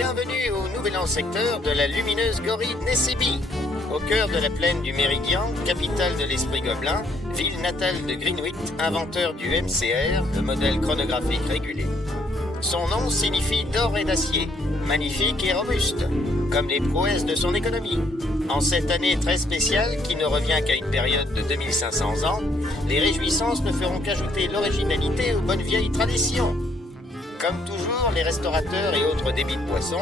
Bienvenue au nouvel secteur de la lumineuse Gorille Nessibi, au cœur de la plaine du Méridian, capitale de l'esprit gobelin, ville natale de Greenwich, inventeur du MCR, le modèle chronographique régulé. Son nom signifie d'or et d'acier, magnifique et robuste, comme les prouesses de son économie. En cette année très spéciale, qui ne revient qu'à une période de 2500 ans, les réjouissances ne feront qu'ajouter l'originalité aux bonnes vieilles traditions. Comme toujours, les restaurateurs et autres débits de boissons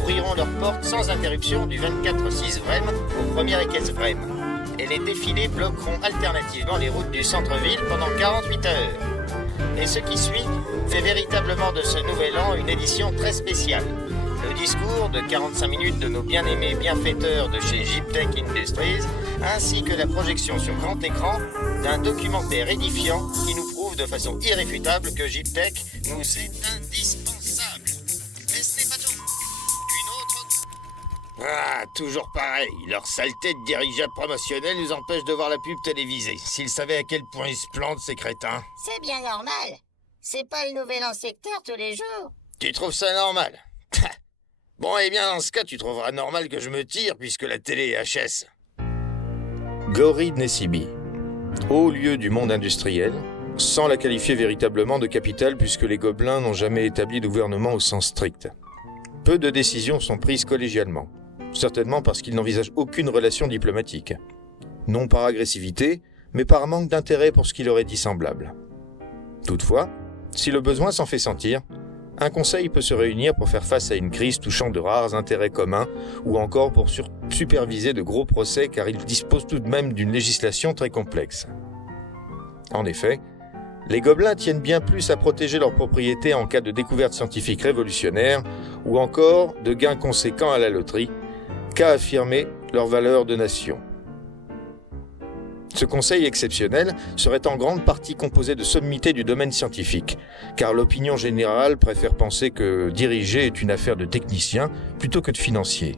ouvriront leurs portes sans interruption du 24-6 Vrem au 1er équestre Vrem. Et les défilés bloqueront alternativement les routes du centre-ville pendant 48 heures. Et ce qui suit fait véritablement de ce nouvel an une édition très spéciale. Le discours de 45 minutes de nos bien-aimés bienfaiteurs de chez Gyptec Industries, ainsi que la projection sur grand écran d'un documentaire édifiant qui nous prouve de façon irréfutable que Gyptec nous est indispensable. Mais ce n'est pas tout. Une autre... Ah, toujours pareil. Leur saleté de dirigeable promotionnel nous empêche de voir la pub télévisée. S'ils savaient à quel point ils se plantent, ces crétins. C'est bien normal. C'est pas le nouvel en secteur tous les jours. Tu trouves ça normal? Bon, eh bien, dans ce cas, tu trouveras normal que je me tire, puisque la télé est HS. Gorille Nessibi, haut lieu du monde industriel, sans la qualifier véritablement de capitale, puisque les gobelins n'ont jamais établi de gouvernement au sens strict. Peu de décisions sont prises collégialement, certainement parce qu'ils n'envisagent aucune relation diplomatique. Non par agressivité, mais par manque d'intérêt pour ce qui leur est dissemblable. Toutefois, si le besoin s'en fait sentir, un conseil peut se réunir pour faire face à une crise touchant de rares intérêts communs ou encore pour superviser de gros procès car il dispose tout de même d'une législation très complexe. En effet, les gobelins tiennent bien plus à protéger leurs propriétés en cas de découverte scientifique révolutionnaire ou encore de gains conséquents à la loterie qu'à affirmer leur valeur de nation. Ce conseil exceptionnel serait en grande partie composé de sommités du domaine scientifique, car l'opinion générale préfère penser que diriger est une affaire de techniciens plutôt que de financiers.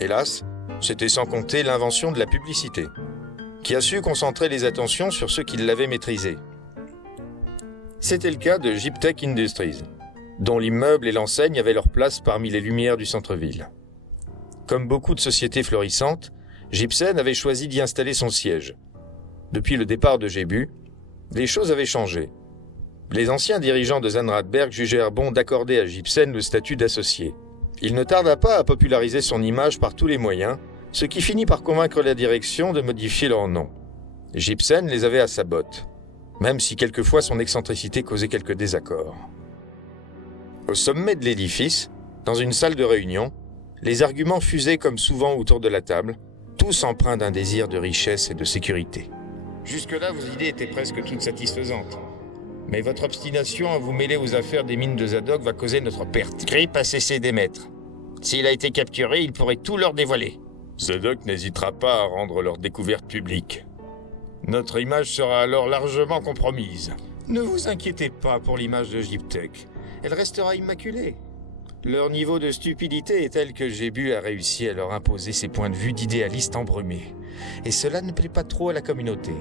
Hélas, c'était sans compter l'invention de la publicité, qui a su concentrer les attentions sur ceux qui l'avaient maîtrisée. C'était le cas de Gyptec Industries, dont l'immeuble et l'enseigne avaient leur place parmi les lumières du centre-ville. Comme beaucoup de sociétés florissantes, Gypsen avait choisi d'y installer son siège. Depuis le départ de Gébu, les choses avaient changé. Les anciens dirigeants de Zanradberg jugèrent bon d'accorder à Gypsen le statut d'associé. Il ne tarda pas à populariser son image par tous les moyens, ce qui finit par convaincre la direction de modifier leur nom. Gypsen les avait à sa botte, même si quelquefois son excentricité causait quelques désaccords. Au sommet de l'édifice, dans une salle de réunion, les arguments fusaient comme souvent autour de la table, tous empreints d'un désir de richesse et de sécurité. Jusque-là, vos idées étaient presque toutes satisfaisantes. Mais votre obstination à vous mêler aux affaires des mines de Zadok va causer notre perte. Grip a cessé d'émettre. S'il a été capturé, il pourrait tout leur dévoiler. Zadok n'hésitera pas à rendre leur découverte publique. Notre image sera alors largement compromise. Ne vous inquiétez pas pour l'image de Gyptec. Elle restera immaculée. Leur niveau de stupidité est tel que Gébu a réussi à leur imposer ses points de vue d'idéalistes embrumés. Et cela ne plaît pas trop à la communauté.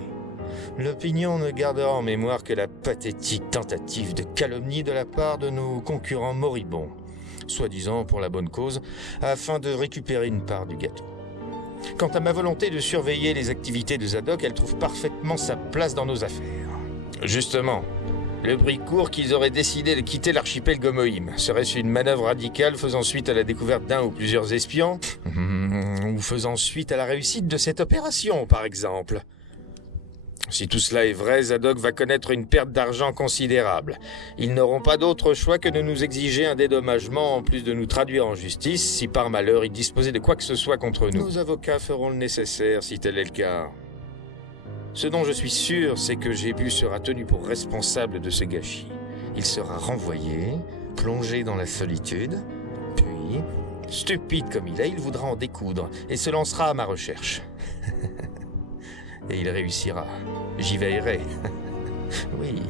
L'opinion ne gardera en mémoire que la pathétique tentative de calomnie de la part de nos concurrents moribonds, soi-disant pour la bonne cause, afin de récupérer une part du gâteau. Quant à ma volonté de surveiller les activités de Zadok, elle trouve parfaitement sa place dans nos affaires. Justement, le bruit court qu'ils auraient décidé de quitter l'archipel Gomoïm. Serait-ce une manœuvre radicale faisant suite à la découverte d'un ou plusieurs espions? Ou faisant suite à la réussite de cette opération, par exemple? Si tout cela est vrai, Zadok va connaître une perte d'argent considérable. Ils n'auront pas d'autre choix que de nous exiger un dédommagement en plus de nous traduire en justice si par malheur ils disposaient de quoi que ce soit contre nous. Nos avocats feront le nécessaire si tel est le cas. Ce dont je suis sûr, c'est que Gébu sera tenu pour responsable de ce gâchis. Il sera renvoyé, plongé dans la solitude, puis, stupide comme il est, il voudra en découdre et se lancera à ma recherche. Et il réussira. J'y veillerai. Oui,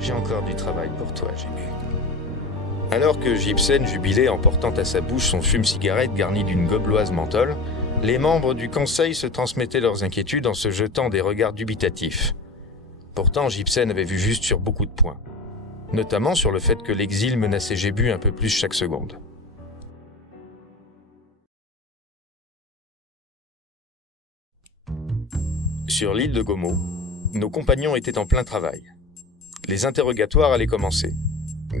j'ai encore du travail pour toi, Gébu. Alors que Gypsen jubilait en portant à sa bouche son fume-cigarette garni d'une gobloise menthol, les membres du conseil se transmettaient leurs inquiétudes en se jetant des regards dubitatifs. Pourtant, Gypsen avait vu juste sur beaucoup de points. notamment sur le fait que l'exil menaçait Gébu un peu plus chaque seconde. Sur l'île de Gomo, nos compagnons étaient en plein travail. Les interrogatoires allaient commencer.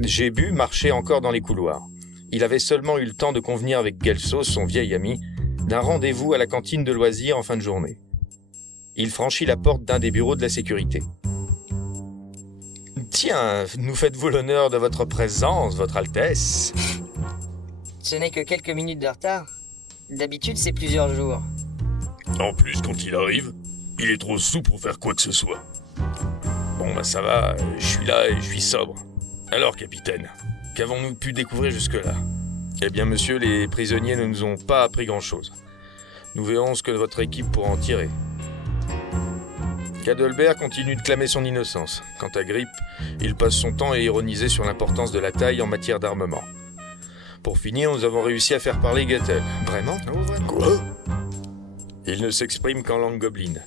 Gébu marchait encore dans les couloirs. Il avait seulement eu le temps de convenir avec Gelso, son vieil ami, d'un rendez-vous à la cantine de loisirs en fin de journée. Il franchit la porte d'un des bureaux de la sécurité. « Tiens, nous faites-vous l'honneur de votre présence, votre Altesse ?» Ce n'est que quelques minutes de retard. D'habitude, c'est plusieurs jours. En plus, quand il arrive, il est trop saoul pour faire quoi que ce soit. Bon, bah ça va, je suis là et je suis sobre. Alors, capitaine, qu'avons-nous pu découvrir jusque-là ? Eh bien, monsieur, les prisonniers ne nous ont pas appris grand-chose. Nous verrons ce que votre équipe pourra en tirer. Cadelbert continue de clamer son innocence. Quant à Grip, il passe son temps à ironiser sur l'importance de la taille en matière d'armement. Pour finir, nous avons réussi à faire parler Gettel. Vraiment ? Quoi ? Il ne s'exprime qu'en langue gobeline.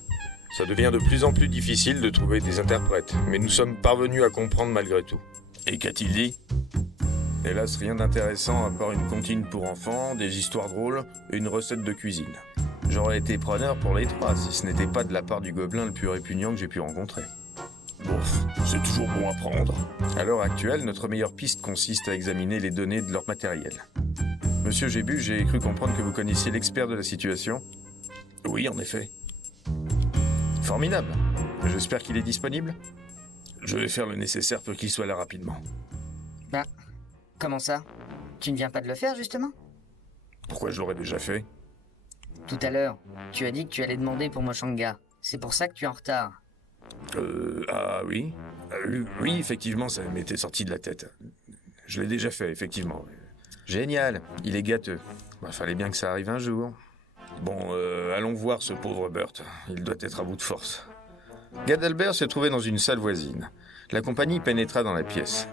Ça devient de plus en plus difficile de trouver des interprètes, mais nous sommes parvenus à comprendre malgré tout. Et qu'a-t-il dit ? Hélas, rien d'intéressant à part une comptine pour enfants, des histoires drôles et une recette de cuisine. J'aurais été preneur pour les trois si ce n'était pas de la part du gobelin le plus répugnant que j'ai pu rencontrer. Bon, c'est toujours bon à prendre. À l'heure actuelle, notre meilleure piste consiste à examiner les données de leur matériel. Monsieur Gébu, j'ai cru comprendre que vous connaissiez l'expert de la situation. Oui, en effet. Formidable. J'espère qu'il est disponible. Je vais faire le nécessaire pour qu'il soit là rapidement. Bah, comment ça ? Tu ne viens pas de le faire, justement ? Pourquoi je l'aurais déjà fait ? Tout à l'heure, tu as dit que tu allais demander pour Moshanga. C'est pour ça que tu es en retard. Ah oui. Oui, effectivement, ça m'était sorti de la tête. Je l'ai déjà fait, effectivement. Génial, il est gâteux. Bah, fallait bien que ça arrive un jour. Bon, allons voir ce pauvre Burt. Il doit être à bout de force. Gadelbert se trouvait dans une salle voisine. La compagnie pénétra dans la pièce.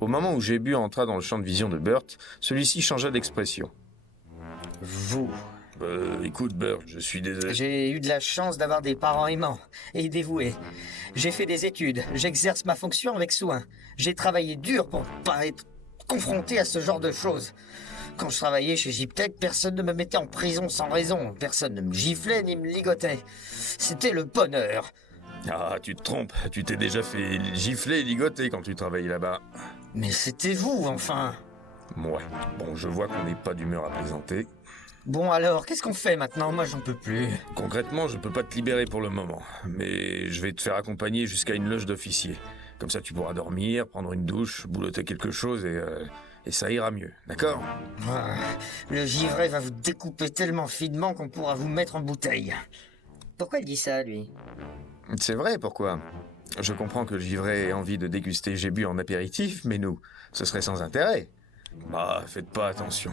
Au moment où Gébu entra dans le champ de vision de Burt, celui-ci changea d'expression. Vous. Écoute, Burt, je suis désolé. J'ai eu de la chance d'avoir des parents aimants et dévoués. J'ai fait des études, j'exerce ma fonction avec soin. J'ai travaillé dur pour pas être confronté à ce genre de choses. Quand je travaillais chez Gyptec, personne ne me mettait en prison sans raison. Personne ne me giflait ni me ligotait. C'était le bonheur. Ah, tu te trompes. Tu t'es déjà fait gifler et ligoter quand tu travaillais là-bas. Mais c'était vous, enfin. Ouais. Bon, je vois qu'on n'est pas d'humeur à plaisanter. Bon alors, qu'est-ce qu'on fait maintenant ? Moi, j'en peux plus. Concrètement, je peux pas te libérer pour le moment. Mais je vais te faire accompagner jusqu'à une loge d'officier. Comme ça, tu pourras dormir, prendre une douche, boulotter quelque chose et ça ira mieux, d'accord ? Ah, le givré va vous découper tellement finement qu'on pourra vous mettre en bouteille. Pourquoi il dit ça, lui ? C'est vrai, pourquoi ? Je comprends que le givré ait envie de déguster Gébu en apéritif, mais nous, ce serait sans intérêt. Bah, faites pas attention.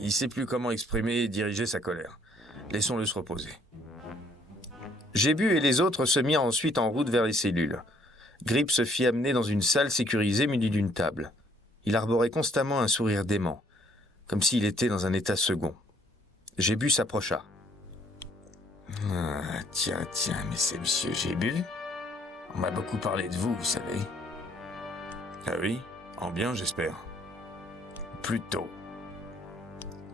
Il sait plus comment exprimer et diriger sa colère. Laissons-le se reposer. Gébu et les autres se mirent ensuite en route vers les cellules. Grip se fit amener dans une salle sécurisée munie d'une table. Il arborait constamment un sourire dément, comme s'il était dans un état second. Gébu s'approcha. Ah, tiens, mais c'est Monsieur Gébu ? On m'a beaucoup parlé de vous, vous savez. Ah oui ? En bien, j'espère. Plutôt.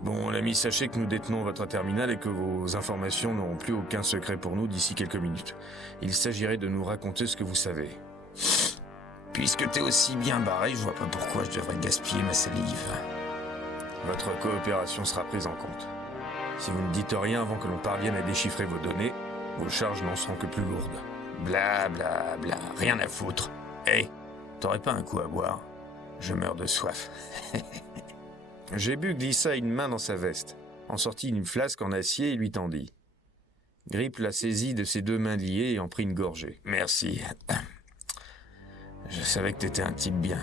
Bon, l'ami, sachez que nous détenons votre terminal et que vos informations n'auront plus aucun secret pour nous d'ici quelques minutes. Il s'agirait de nous raconter ce que vous savez. Puisque t'es aussi bien barré, je vois pas pourquoi je devrais gaspiller ma salive. Votre coopération sera prise en compte. Si vous ne dites rien avant que l'on parvienne à déchiffrer vos données, vos charges n'en seront que plus lourdes. Bla bla bla, rien à foutre. Hé, t'aurais pas un coup à boire ? Je meurs de soif. Gébu glissa une main dans sa veste, en sortit une flasque en acier et lui tendit. Grip la saisit de ses deux mains liées et en prit une gorgée. Merci. Je savais que t'étais un type bien.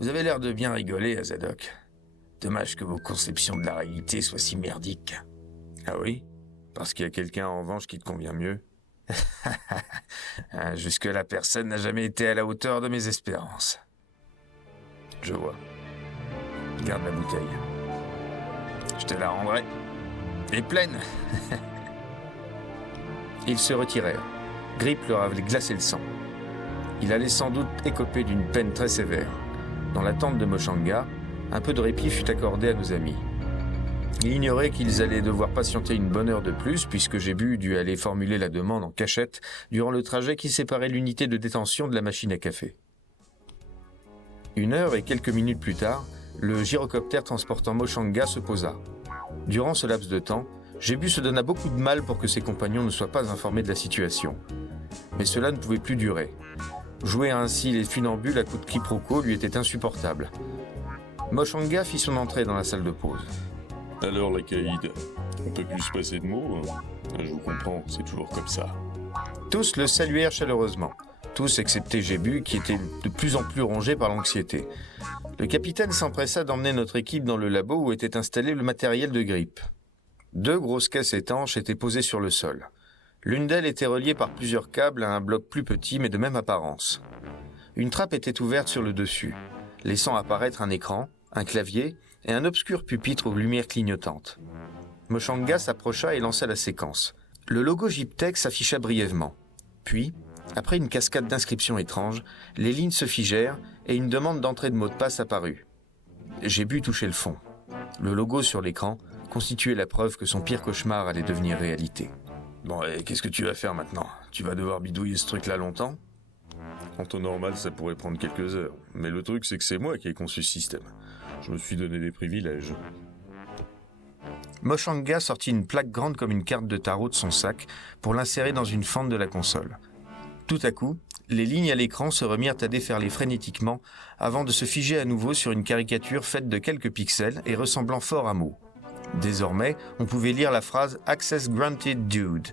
Vous avez l'air de bien rigoler, Azadok. Dommage que vos conceptions de la réalité soient si merdiques. Ah oui ? Parce qu'il y a quelqu'un en revanche qui te convient mieux ? Jusque-là, personne n'a jamais été à la hauteur de mes espérances. Je vois. Garde la bouteille. Je te la rendrai. Et pleine. Ils se retirèrent. Grip leur avait glacé le sang. Il allait sans doute écoper d'une peine très sévère. Dans la tente de Moshanga, un peu de répit fut accordé à nos amis. Il ignorait qu'ils allaient devoir patienter une bonne heure de plus, puisque Jébu dut aller formuler la demande en cachette durant le trajet qui séparait l'unité de détention de la machine à café. 1 heure et quelques minutes plus tard, le gyrocoptère transportant Moshanga se posa. Durant ce laps de temps, Jébu se donna beaucoup de mal pour que ses compagnons ne soient pas informés de la situation. Mais cela ne pouvait plus durer. Jouer ainsi les funambules à coups de quiproquo lui était insupportable. Moshanga fit son entrée dans la salle de pause. Alors les caïds, on peut plus se passer de mots, hein. Je vous comprends, c'est toujours comme ça. Tous le saluèrent chaleureusement. Tous excepté Jébu, qui était de plus en plus rongé par l'anxiété. Le capitaine s'empressa d'emmener notre équipe dans le labo où était installé le matériel de grippe. 2 grosses caisses étanches étaient posées sur le sol. L'une d'elles était reliée par plusieurs câbles à un bloc plus petit mais de même apparence. Une trappe était ouverte sur le dessus, laissant apparaître un écran, un clavier et un obscur pupitre aux lumières clignotantes. Moshanga s'approcha et lança la séquence. Le logo Gyptec s'afficha brièvement. Puis, après une cascade d'inscriptions étranges, les lignes se figèrent et une demande d'entrée de mot de passe apparut. Jébu touchait le fond. Le logo sur l'écran constituait la preuve que son pire cauchemar allait devenir réalité. Bon, et qu'est-ce que tu vas faire maintenant? Tu vas devoir bidouiller ce truc-là longtemps? En temps normal, ça pourrait prendre quelques heures. Mais le truc, c'est que c'est moi qui ai conçu ce système. Je me suis donné des privilèges. Moshanga sortit une plaque grande comme une carte de tarot de son sac pour l'insérer dans une fente de la console. Tout à coup, les lignes à l'écran se remirent à déferler frénétiquement avant de se figer à nouveau sur une caricature faite de quelques pixels et ressemblant fort à mots. Désormais, on pouvait lire la phrase « Access granted, dude »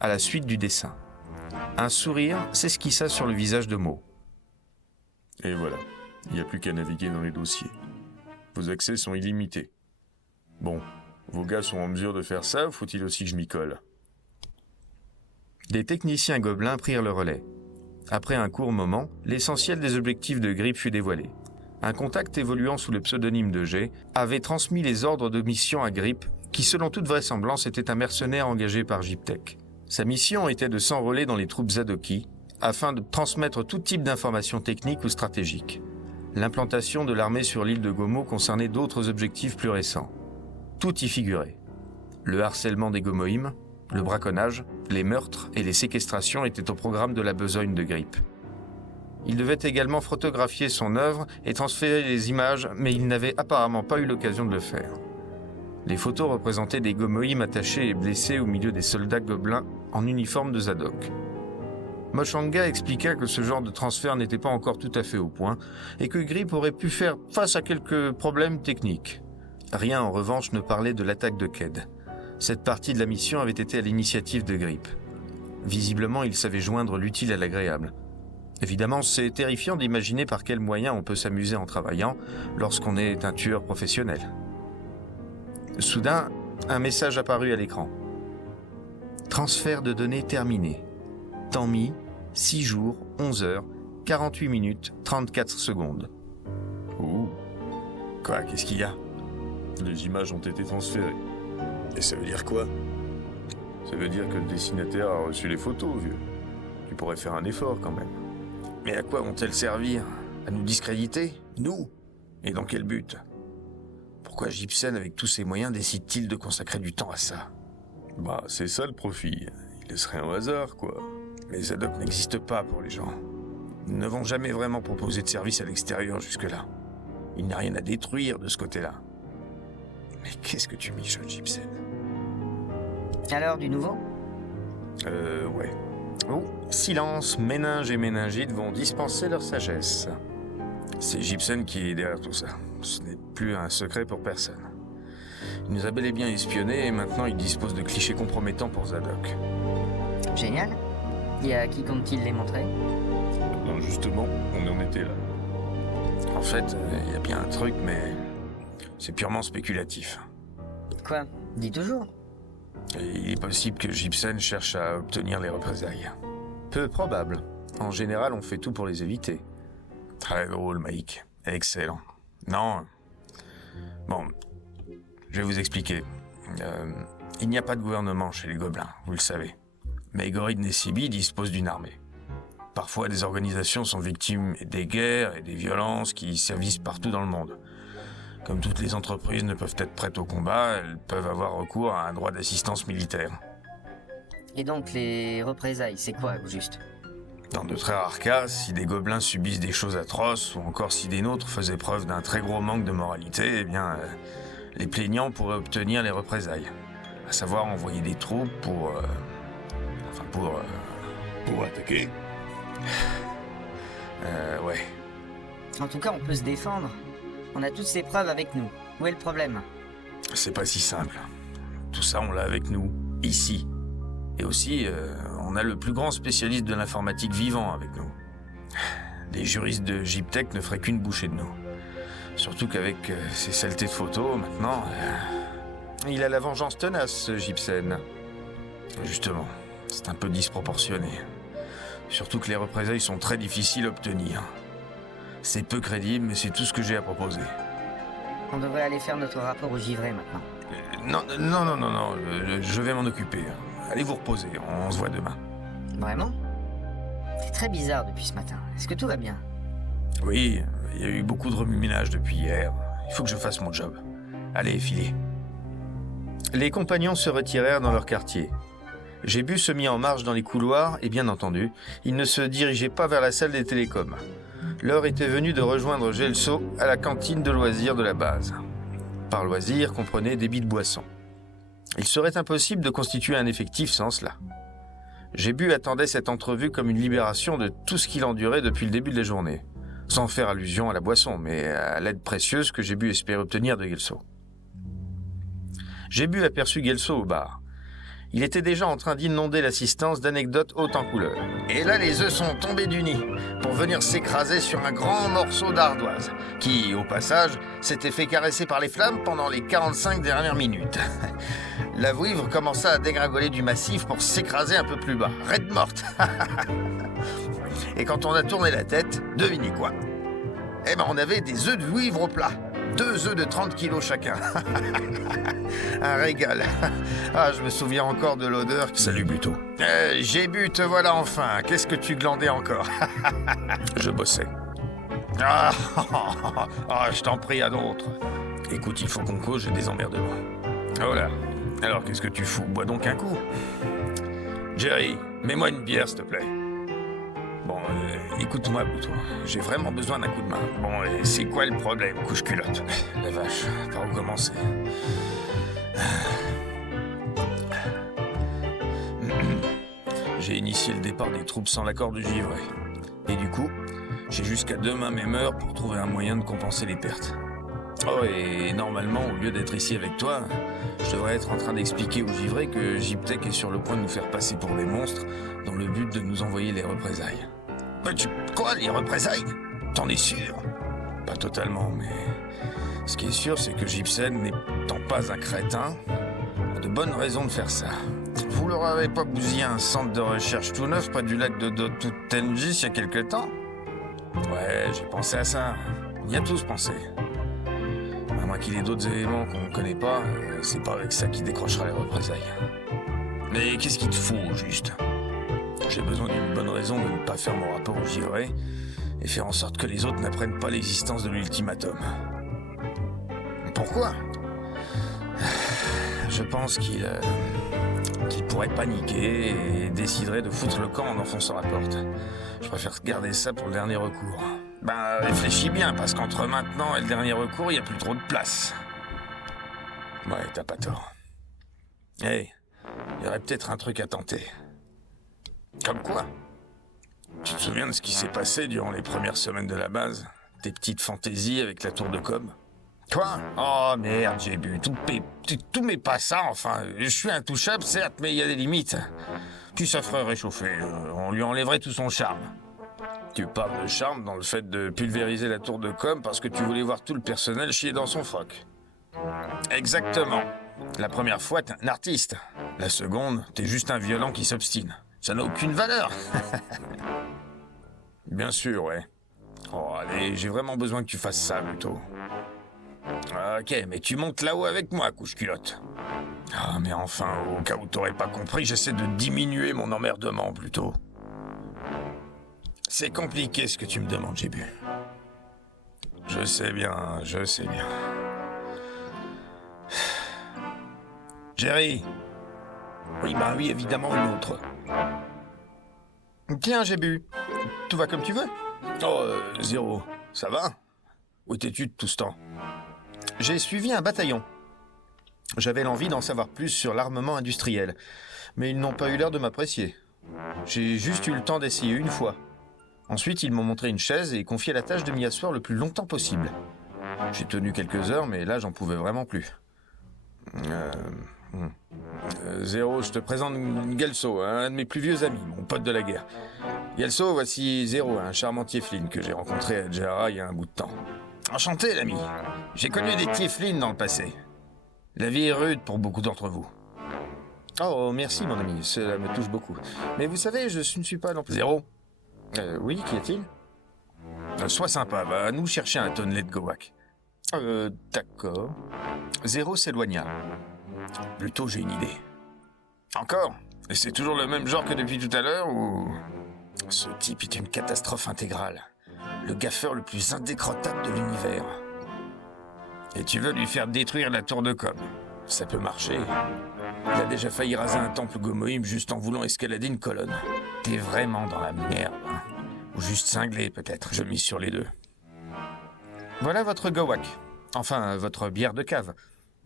à la suite du dessin. Un sourire s'esquissa sur le visage de Mo. Et voilà, il n'y a plus qu'à naviguer dans les dossiers. Vos accès sont illimités. Bon, vos gars sont en mesure de faire ça ou faut-il aussi que je m'y colle? Des techniciens gobelins prirent le relais. Après un court moment, l'essentiel des objectifs de grippe fut dévoilé. Un contact évoluant sous le pseudonyme de G avait transmis les ordres de mission à Grip, qui selon toute vraisemblance était un mercenaire engagé par Gyptec. Sa mission était de s'enrôler dans les troupes Zadoki, afin de transmettre tout type d'informations techniques ou stratégiques. L'implantation de l'armée sur l'île de Gomo concernait d'autres objectifs plus récents. Tout y figurait. Le harcèlement des Gomoïm, le braconnage, les meurtres et les séquestrations étaient au programme de la besogne de Grip. Il devait également photographier son œuvre et transférer les images, mais il n'avait apparemment pas eu l'occasion de le faire. Les photos représentaient des Gomoïm attachés et blessés au milieu des soldats gobelins en uniforme de Zadok. Moshanga expliqua que ce genre de transfert n'était pas encore tout à fait au point et que Grip aurait pu faire face à quelques problèmes techniques. Rien en revanche ne parlait de l'attaque de Ked. Cette partie de la mission avait été à l'initiative de Grip. Visiblement, il savait joindre l'utile à l'agréable. Évidemment, c'est terrifiant d'imaginer par quels moyens on peut s'amuser en travaillant lorsqu'on est un tueur professionnel. Soudain, un message apparut à l'écran. Transfert de données terminé. Temps mis, 6 jours, 11 heures, 48 minutes, 34 secondes. Ouh, Quoi, qu'est-ce qu'il y a? les images ont été transférées. Et ça veut dire quoi? Ça veut dire que le dessinateur a reçu les photos, vieux. Tu pourrais faire un effort quand même. Mais à quoi vont-elles servir? À nous discréditer? Nous? Et dans quel but? Pourquoi Gypsen, avec tous ses moyens, décide-t-il de consacrer du temps à ça? Bah, c'est ça le profit. Il laisserait un hasard, quoi. Les Zadok n'existent pas pour les gens. Ils ne vont jamais vraiment proposer de service à l'extérieur jusque-là. Il n'y a rien à détruire de ce côté-là. Mais qu'est-ce que tu mijotes, Gypsen? Alors, du nouveau? Ouais. Oh, silence, Méninge et Méningite vont dispenser leur sagesse. C'est Gypsen qui est derrière tout ça. Ce n'est plus un secret pour personne. Il nous a bel et bien espionnés et maintenant il dispose de clichés compromettants pour Zadok. Génial. Et à qui compte-t-il les montrer? Non, justement, on en était là. En fait, il y a bien un truc, mais c'est purement spéculatif. Quoi? Dis toujours. Et il est possible que Gypsen cherche à obtenir les représailles. Peu probable. En général, on fait tout pour les éviter. Très drôle, Mike. Excellent. Non. Bon, je vais vous expliquer. Il n'y a pas de gouvernement chez les Gobelins, vous le savez. Mais Gorid Nessibi dispose d'une armée. Parfois, des organisations sont victimes des guerres et des violences qui sévissent partout dans le monde. Comme toutes les entreprises ne peuvent être prêtes au combat, elles peuvent avoir recours à un droit d'assistance militaire. Et donc, les représailles, c'est quoi, au juste? Dans de très rares cas, si des gobelins subissent des choses atroces, ou encore si des nôtres faisaient preuve d'un très gros manque de moralité, eh bien, les plaignants pourraient obtenir les représailles. À savoir envoyer des troupes pour attaquer. Ouais. En tout cas, on peut se défendre. On a toutes ces preuves avec nous. Où est le problème? C'est pas si simple. Tout ça, on l'a avec nous, ici. Et aussi, on a le plus grand spécialiste de l'informatique vivant avec nous. Les juristes de Gyptec ne feraient qu'une bouchée de nous. Surtout qu'avec ces saletés de photos, maintenant... il a la vengeance tenace, ce Gibson. Justement, c'est un peu disproportionné. Surtout que les représailles sont très difficiles à obtenir. C'est peu crédible, mais c'est tout ce que j'ai à proposer. On devrait aller faire notre rapport au givré maintenant. Non, je vais m'en occuper. Allez vous reposer, on se voit demain. Vraiment? C'est très bizarre depuis ce matin. Est-ce que tout va bien? Oui, il y a eu beaucoup de remue-ménage depuis hier. Il faut que je fasse mon job. Allez, filez. Les compagnons se retirèrent dans leur quartier. Jébu se mit en marche dans les couloirs et bien entendu, il ne se dirigeait pas vers la salle des télécoms. L'heure était venue de rejoindre Gelso à la cantine de loisirs de la base. Par loisirs comprenait débit de boissons. Il serait impossible de constituer un effectif sans cela. Jébu attendait cette entrevue comme une libération de tout ce qu'il endurait depuis le début de la journée, sans faire allusion à la boisson, mais à l'aide précieuse que Jébu espérait obtenir de Gelso. Jébu aperçut Gelso au bar. Il était déjà en train d'inonder l'assistance d'anecdotes hautes en couleur. Et là, les œufs sont tombés du nid pour venir s'écraser sur un grand morceau d'ardoise, qui, au passage, s'était fait caresser par les flammes pendant les 45 dernières minutes. La vouivre commença à dégringoler du massif pour s'écraser un peu plus bas, raide morte. Et quand on a tourné la tête, devinez quoi? Eh ben, on avait des œufs de vouivre au plat. 2 œufs de 30 kilos chacun. Un régal. Ah, je me souviens encore de l'odeur. Salut, Buto. J'ai bu, te voilà enfin. Qu'est-ce que tu glandais encore? Je bossais. Ah, je t'en prie à d'autres. Écoute, il faut qu'on cause, j'ai des emmerdements. Oh là. Alors, qu'est-ce que tu fous? Bois donc un coup. Jerry, mets-moi une bière, s'il te plaît. Bon, écoute-moi, Buto. J'ai vraiment besoin d'un coup de main. Bon, et c'est quoi le problème, couche-culotte? La vache, par où commencer? J'ai initié le départ des troupes sans l'accord du givré. Et du coup, j'ai jusqu'à demain même heure pour trouver un moyen de compenser les pertes. Oh, et normalement, au lieu d'être ici avec toi, je devrais être en train d'expliquer au givré que Gyptec est sur le point de nous faire passer pour des monstres dans le but de nous envoyer les représailles. Quoi, les représailles? T'en es sûr? Pas totalement, mais... Ce qui est sûr, c'est que Gibson, n'étant pas un crétin, a de bonnes raisons de faire ça. Vous leur avez pas bousillé un centre de recherche tout neuf près du lac de Dotutengis il y a quelque temps? Ouais, j'ai pensé à ça. On y a tous pensé. À moins qu'il y ait d'autres éléments qu'on ne connaît pas, c'est pas avec ça qu'il décrochera les représailles. Mais qu'est-ce qu'il te faut, au juste? J'ai besoin d'une bonne raison de ne pas faire mon rapport au givré et faire en sorte que les autres n'apprennent pas l'existence de l'ultimatum. Pourquoi? Je pense qu'il pourrait paniquer et déciderait de foutre le camp en enfonçant la porte. Je préfère garder ça pour le dernier recours. Ben, réfléchis bien, parce qu'entre maintenant et le dernier recours, il n'y a plus trop de place. Ouais, t'as pas tort. Hey, il y aurait peut-être un truc à tenter. Comme quoi? Tu te souviens de ce qui s'est passé durant les premières semaines de la base? Tes petites fantaisies avec la tour de com? Quoi? Oh merde, j'ai bu. Tout mais pas ça, enfin. Je suis intouchable, certes, mais il y a des limites. Puis ça ferait réchauffer. On lui enlèverait tout son charme. Tu parles de charme dans le fait de pulvériser la tour de com parce que tu voulais voir tout le personnel chier dans son froc. Exactement. La première fois, t'es un artiste. La seconde, t'es juste un violent qui s'obstine. Ça n'a aucune valeur. Bien sûr, ouais. Oh, allez, j'ai vraiment besoin que tu fasses ça, plutôt. Ok, mais tu montes là-haut avec moi, couche-culotte. Ah, mais enfin, au cas où t'aurais pas compris, j'essaie de diminuer mon emmerdement, plutôt. C'est compliqué ce que tu me demandes, j'ai bu. Je sais bien, je sais bien. Jerry. Oui, bah oui, évidemment, une autre. Tiens, j'ai bu. Tout va comme tu veux. Oh, Zéro, ça va? Où étais-tu tout ce temps? J'ai suivi un bataillon. J'avais l'envie d'en savoir plus sur l'armement industriel, mais ils n'ont pas eu l'air de m'apprécier. J'ai juste eu le temps d'essayer une fois. Ensuite, ils m'ont montré une chaise et confié la tâche de m'y asseoir le plus longtemps possible. J'ai tenu quelques heures, mais là, j'en pouvais vraiment plus. Zéro, je te présente Gelso, un de mes plus vieux amis, mon pote de la guerre. Gelso, voici Zéro, un charmant Tieflin que j'ai rencontré à Jara il y a un bout de temps. Enchanté, l'ami. J'ai connu des Tieflin dans le passé. La vie est rude pour beaucoup d'entre vous. Oh, merci, mon ami, cela me touche beaucoup. Mais vous savez, je ne suis pas non plus... Zéro, Oui, qu'y a-t-il? sois sympa, va nous chercher un tonnelet de Gowak. D'accord. Zéro s'éloigna. Plutôt, j'ai une idée. Encore? Et c'est toujours le même genre que depuis tout à l'heure, ou... Ce type est une catastrophe intégrale. Le gaffeur le plus indécrottable de l'univers. Et tu veux lui faire détruire la tour de Com. Ça peut marcher. Il a déjà failli raser un temple Gomoïm juste en voulant escalader une colonne. T'es vraiment dans la merde. Hein. Ou juste cinglé, peut-être. Je mise sur les deux. Voilà votre Gowak. Enfin, votre bière de cave.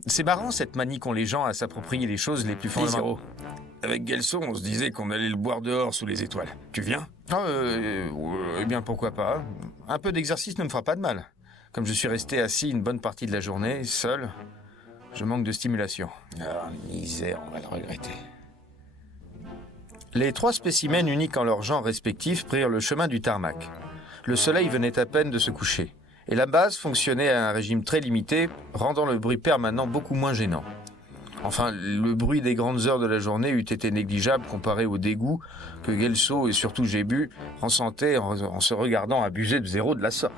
C'est marrant cette manie qu'ont les gens à s'approprier les choses les plus fondamentales. Avec Gelso, on se disait qu'on allait le boire dehors sous les étoiles. Tu viens? Eh bien, pourquoi pas. Un peu d'exercice ne me fera pas de mal. Comme je suis resté assis une bonne partie de la journée, seul, je manque de stimulation. Ah, misère, on va le regretter. Les 3 spécimens uniques en leur genre respectif prirent le chemin du tarmac. Le soleil venait à peine de se coucher, et la base fonctionnait à un régime très limité, rendant le bruit permanent beaucoup moins gênant. Enfin, le bruit des grandes heures de la journée eût été négligeable comparé au dégoût que Gelso et surtout Jébu ressentaient en se regardant abuser de Zéro de la sorte.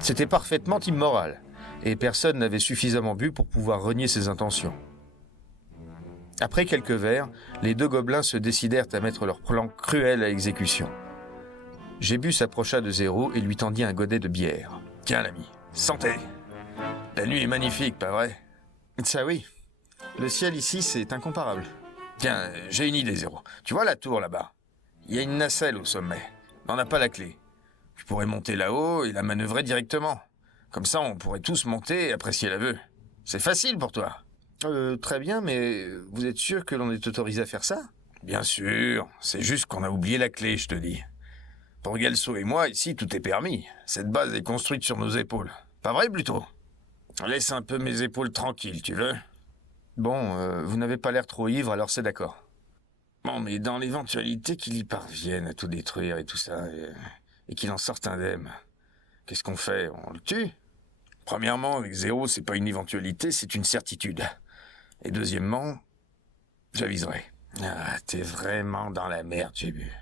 C'était parfaitement immoral, et personne n'avait suffisamment bu pour pouvoir renier ses intentions. Après quelques verres, les 2 gobelins se décidèrent à mettre leur plan cruel à exécution. Jébu s'approcha de Zéro et lui tendit un godet de bière. Tiens, l'ami, santé. La nuit est magnifique, pas vrai? Ça oui. Le ciel ici, c'est incomparable. Tiens, j'ai une idée, Zéro. Tu vois la tour là-bas? Il y a une nacelle au sommet. Mais on n'a pas la clé. Tu pourrais monter là-haut et la manœuvrer directement. Comme ça, on pourrait tous monter et apprécier la vue. C'est facile pour toi. Très bien, mais vous êtes sûr que l'on est autorisé à faire ça? Bien sûr, c'est juste qu'on a oublié la clé, je te dis. Pour Gelso et moi, ici, tout est permis. Cette base est construite sur nos épaules. Pas vrai, plutôt? Laisse un peu mes épaules tranquilles, tu veux? Bon, vous n'avez pas l'air trop ivre, alors c'est d'accord. Bon, mais dans l'éventualité qu'il y parvienne à tout détruire et tout ça, et qu'il en sorte indemne, qu'est-ce qu'on fait? On le tue? Premièrement, avec Zéro, c'est pas une éventualité, c'est une certitude. Et deuxièmement, j'aviserai. Ah, t'es vraiment dans la merde, j'ai vu.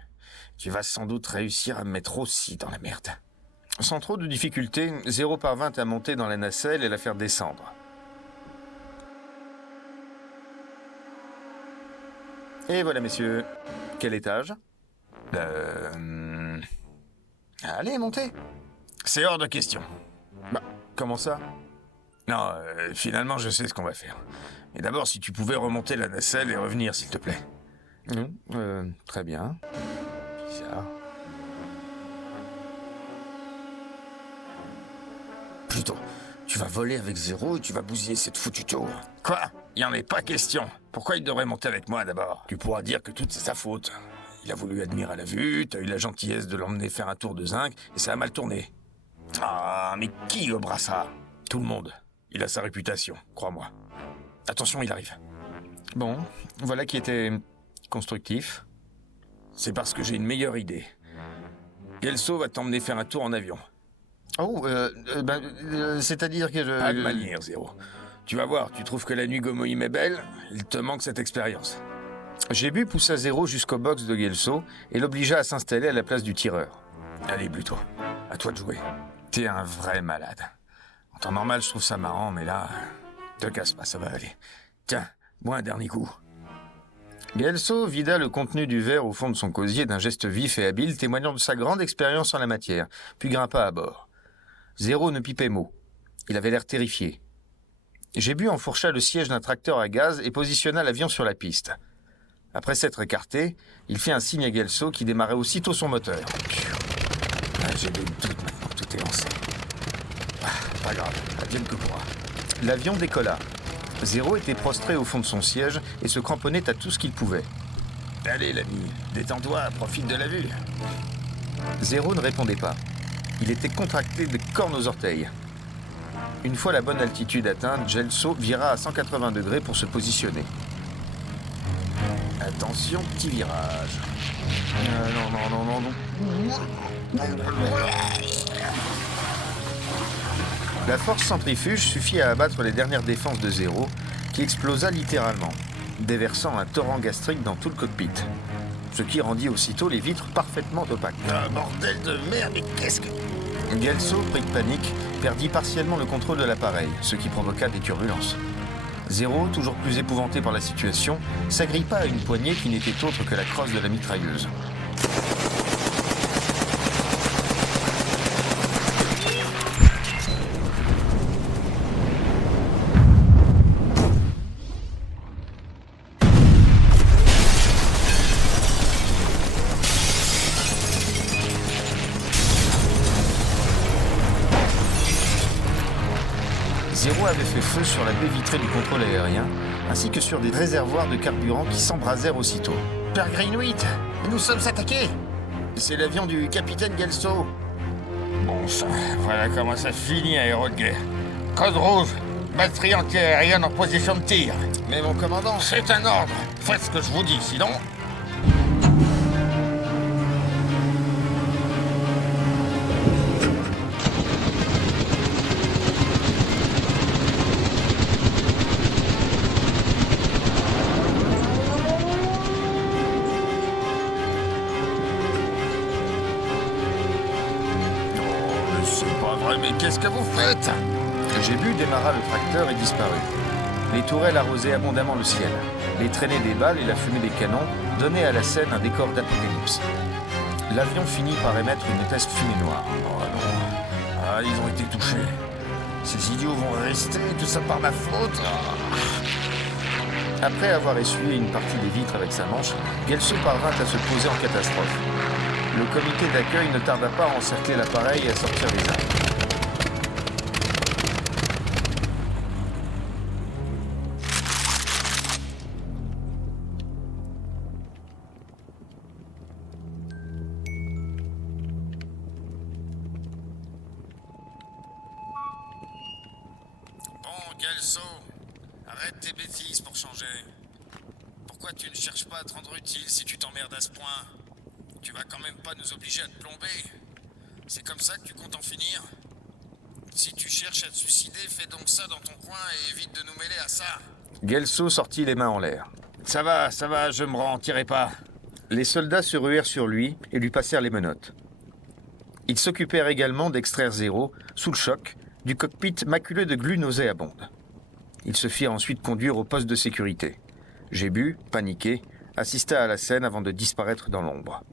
Tu vas sans doute réussir à me mettre aussi dans la merde. Sans trop de difficultés, Zéro parvint à monter dans la nacelle et la faire descendre. Et voilà, messieurs. Quel étage? Allez, montez. C'est hors de question. Bah, comment ça? Non, finalement, je sais ce qu'on va faire. Mais d'abord, si tu pouvais remonter la nacelle et revenir, s'il te plaît. Très bien. Bizarre. Plutôt, tu vas voler avec Zéro et tu vas bousiller cette foutue tour. Quoi? Il n'y en est pas question. Pourquoi il devrait monter avec moi d'abord? Tu pourras dire que tout c'est sa faute. Il a voulu admirer à la vue, t'as eu la gentillesse de l'emmener faire un tour de zinc, et ça a mal tourné. Ah, mais qui au brassard? Tout le monde. Il a sa réputation, crois-moi. Attention, il arrive. Bon, voilà qui était constructif. C'est parce que j'ai une meilleure idée. Gelso va t'emmener faire un tour en avion. Oh, c'est-à-dire que je... Pas de manière, Zéro. Tu vas voir, tu trouves que la nuit Gomoïm est belle, il te manque cette expérience. Jébu poussa Zéro jusqu'au box de Gelso et l'obligea à s'installer à la place du tireur. Allez, Pluto, à toi de jouer. T'es un vrai malade. En temps normal, je trouve ça marrant, mais là... Te casse pas, ça va aller. Tiens, bois un dernier coup. Gelso vida le contenu du verre au fond de son cosier d'un geste vif et habile témoignant de sa grande expérience en la matière, puis grimpa à bord. Zéro ne pipait mot. Il avait l'air terrifié. Jébu enfourcha le siège d'un tracteur à gaz et positionna l'avion sur la piste. Après s'être écarté, il fit un signe à Gelso qui démarrait aussitôt son moteur. J'ai des doutes maintenant, tout est lancé. Pas grave, advienne que pourra. L'avion décolla. Zéro était prostré au fond de son siège et se cramponnait à tout ce qu'il pouvait. Allez, l'ami, détends-toi, profite de la vue. Zéro ne répondait pas. Il était contracté de cornes aux orteils. Une fois la bonne altitude atteinte, Gelso vira à 180 degrés pour se positionner. Attention, petit virage. Non. La force centrifuge suffit à abattre les dernières défenses de Zéro, qui explosa littéralement, déversant un torrent gastrique dans tout le cockpit, ce qui rendit aussitôt les vitres parfaitement opaques. Ah, bordel de merde, mais qu'est-ce que... Gelso, pris de panique, perdit partiellement le contrôle de l'appareil, ce qui provoqua des turbulences. Zéro, toujours plus épouvanté par la situation, s'agrippa à une poignée qui n'était autre que la crosse de la mitrailleuse. Zéro avait fait feu sur la baie vitrée du contrôle aérien, ainsi que sur des réservoirs de carburant qui s'embrasèrent aussitôt. « Père Greenwheat, nous sommes attaqués !»« C'est l'avion du capitaine Gelso. » Bon sang, voilà comment ça finit un héros de guerre. Code rouge, batterie anti-aérienne en position de tir. Mais mon commandant... C'est un ordre, faites ce que je vous dis, sinon... Mais qu'est-ce que vous faites? Jébu démarra le tracteur et disparut. Les tourelles arrosaient abondamment le ciel. Les traînées des balles et la fumée des canons donnaient à la scène un décor d'apocalypse. L'avion finit par émettre une épaisse fumée noire. Oh non. Ah, ils ont été touchés. Ces idiots vont rester, tout ça par ma faute. Après avoir essuyé une partie des vitres avec sa manche, Gelso parvint à se poser en catastrophe. Le comité d'accueil ne tarda pas à encercler l'appareil et à sortir les armes. Bon, Gelso, arrête tes bêtises pour changer. Pourquoi tu ne cherches pas à te rendre utile si tu t'emmerdes à ce point? Tu vas quand même pas nous obliger à te plomber. C'est comme ça que tu comptes en finir? Si tu cherches à te suicider, fais donc ça dans ton coin et évite de nous mêler à ça. Gelso sortit les mains en l'air. Ça va, je me rends, tirez pas. Les soldats se ruèrent sur lui et lui passèrent les menottes. Ils s'occupèrent également d'extraire Zéro, sous le choc, du cockpit maculé de glu nauséabonde. Ils se firent ensuite conduire au poste de sécurité. Jébu, paniqué, assista à la scène avant de disparaître dans l'ombre.